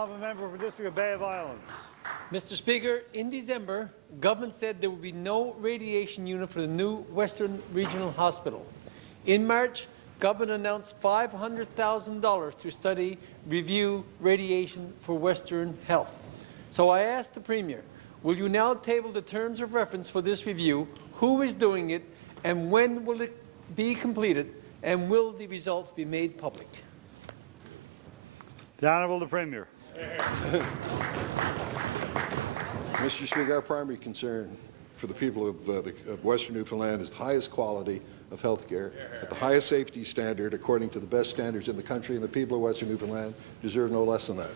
Honourable Member for District of Bay of Islands. Mr. Speaker, in December, government said there would be no radiation unit for the new Western Regional Hospital. In March, government announced $500,000 to study, review radiation for Western Health. So I asked the Premier, will you now table the terms of reference for this review, who is doing it, and when will it be completed, and will the results be made public? The Honourable the Premier. Mr. Speaker, our primary concern for the people of Western Newfoundland is the highest quality of health care at the highest safety standard according to the best standards in the country, and the people of Western Newfoundland deserve no less than that.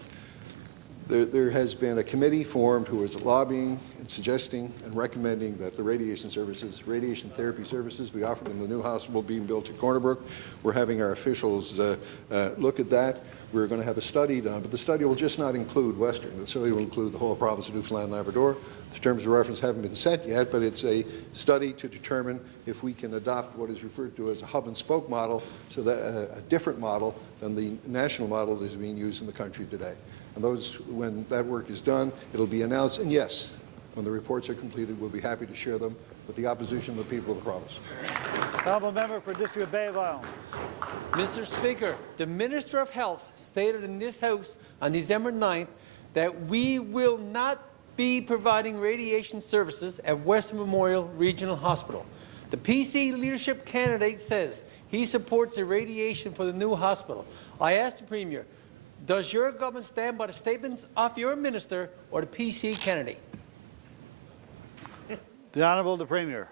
There has been a committee formed who is lobbying and suggesting and recommending that the radiation therapy services we offered in the new hospital being built at Corner Brook. We're having our officials look at that. We're going to have a study done, but the study will just not include Western. The study will include the whole province of Newfoundland and Labrador. The terms of reference haven't been set yet, but it's a study to determine if we can adopt what is referred to as a hub and spoke model, so that a different model than the national model that is being used in the country today. And when that work is done, it'll be announced. And yes, when the reports are completed, we'll be happy to share them with the opposition of the people of the province. Honourable Member for District of Bay of Islands. Mr. Speaker, the Minister of Health stated in this House on December 9th that we will not be providing radiation services at Western Memorial Regional Hospital. The PC leadership candidate says he supports irradiation for the new hospital. I asked the Premier, does your government stand by the statements of your minister or the PC candidate? The Honourable the Premier.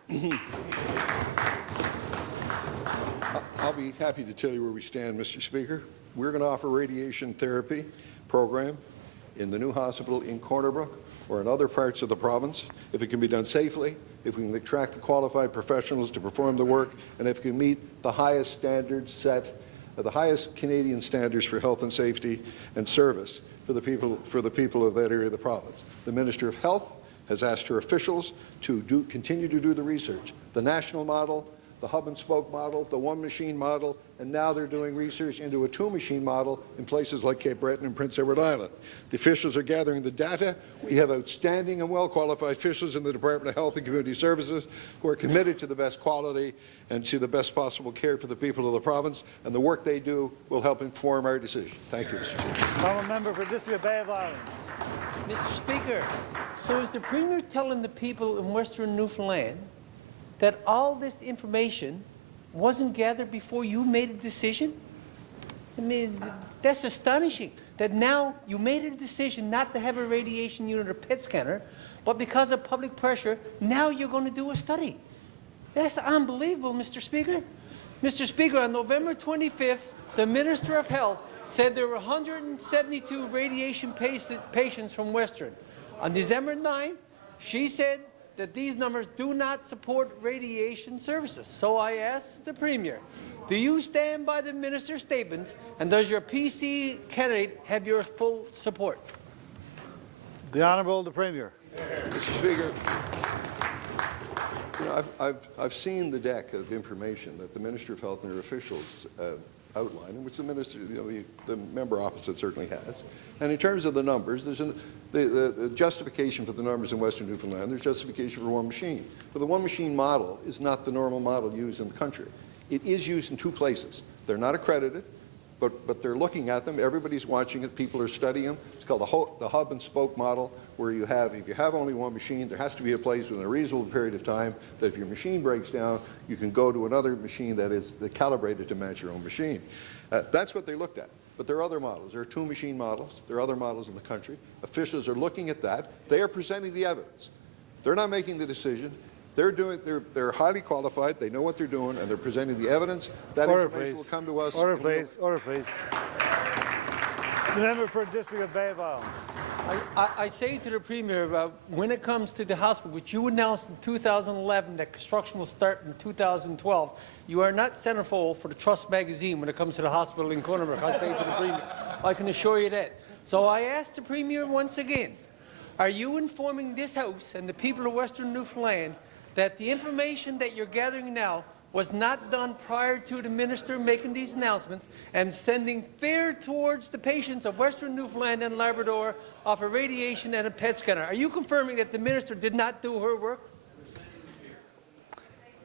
I'll be happy to tell you where we stand, Mr. Speaker. We're going to offer radiation therapy program in the new hospital in Corner Brook or in other parts of the province if it can be done safely, if we can attract the qualified professionals to perform the work, and if it can meet the highest standards set, the highest Canadian standards for health and safety and service for the people of that area of the province. The Minister of Health has asked her officials to continue to do the research. The national model, the hub and spoke model, the one machine model, and now they're doing research into a two machine model in places like Cape Breton and Prince Edward Island. The officials are gathering the data. We have outstanding and well qualified officials in the Department of Health and Community Services who are committed to the best quality and to the best possible care for the people of the province, and the work they do will help inform our decision. Thank you, Mr. Speaker. Honourable Member for District of Bay of Islands. Mr. Speaker, so is the Premier telling the people in Western Newfoundland that all this information wasn't gathered before you made a decision? I mean, that's astonishing, that now you made a decision not to have a radiation unit or PET scanner, but because of public pressure, now you're going to do a study. That's unbelievable, Mr. Speaker. Mr. Speaker, on November 25th, the Minister of Health said there were 172 radiation patients from Western. On December 9th, she said that these numbers do not support radiation services. So I asked the Premier, do you stand by the Minister's statements, and does your PC candidate have your full support? The Honourable the Premier. Mr. Speaker, you know, I've seen the deck of information that the Minister of Health and her officials outlined, in which the minister, the member opposite certainly has. And in terms of the numbers, there's the justification for the numbers in Western Newfoundland, there's justification for one machine. But the one machine model is not the normal model used in the country. It is used in two places. They're not accredited, but they're looking at them. Everybody's watching it. People are studying them. It's called the hub and spoke model, where you have, if you have only one machine, there has to be a place within a reasonable period of time that if your machine breaks down, you can go to another machine that is calibrated to match your own machine. That's what they looked at. But there are other models. There are two machine models. There are other models in the country. Officials are looking at that. They are presenting the evidence. They're not making the decision. They're highly qualified. They know what they're doing, and they're presenting the evidence. That information will come to us. Order, please. Order, please. The member for District of Bay of Islands. I say to the Premier, when it comes to the hospital, which you announced in 2011 that construction will start in 2012, you are not centerfold for the Trust magazine when it comes to the hospital in Corner Brook. I say to the Premier, I can assure you that. So I ask the Premier once again, are you informing this House and the people of Western Newfoundland that the information that you're gathering now was not done prior to the minister making these announcements and sending fear towards the patients of Western Newfoundland and Labrador of a radiation and a PET scanner. Are you confirming that the minister did not do her work?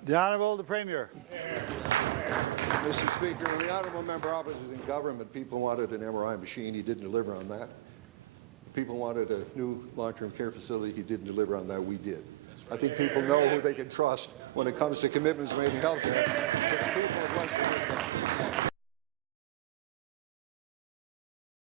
The Honourable the Premier. Mr. Speaker, when the honourable member opposite was in government, people wanted an MRI machine. He didn't deliver on that. People wanted a new long-term care facility. He didn't deliver on that. We did. I think people know who they can trust when it comes to commitments made in health care to the people of Western Newfoundland.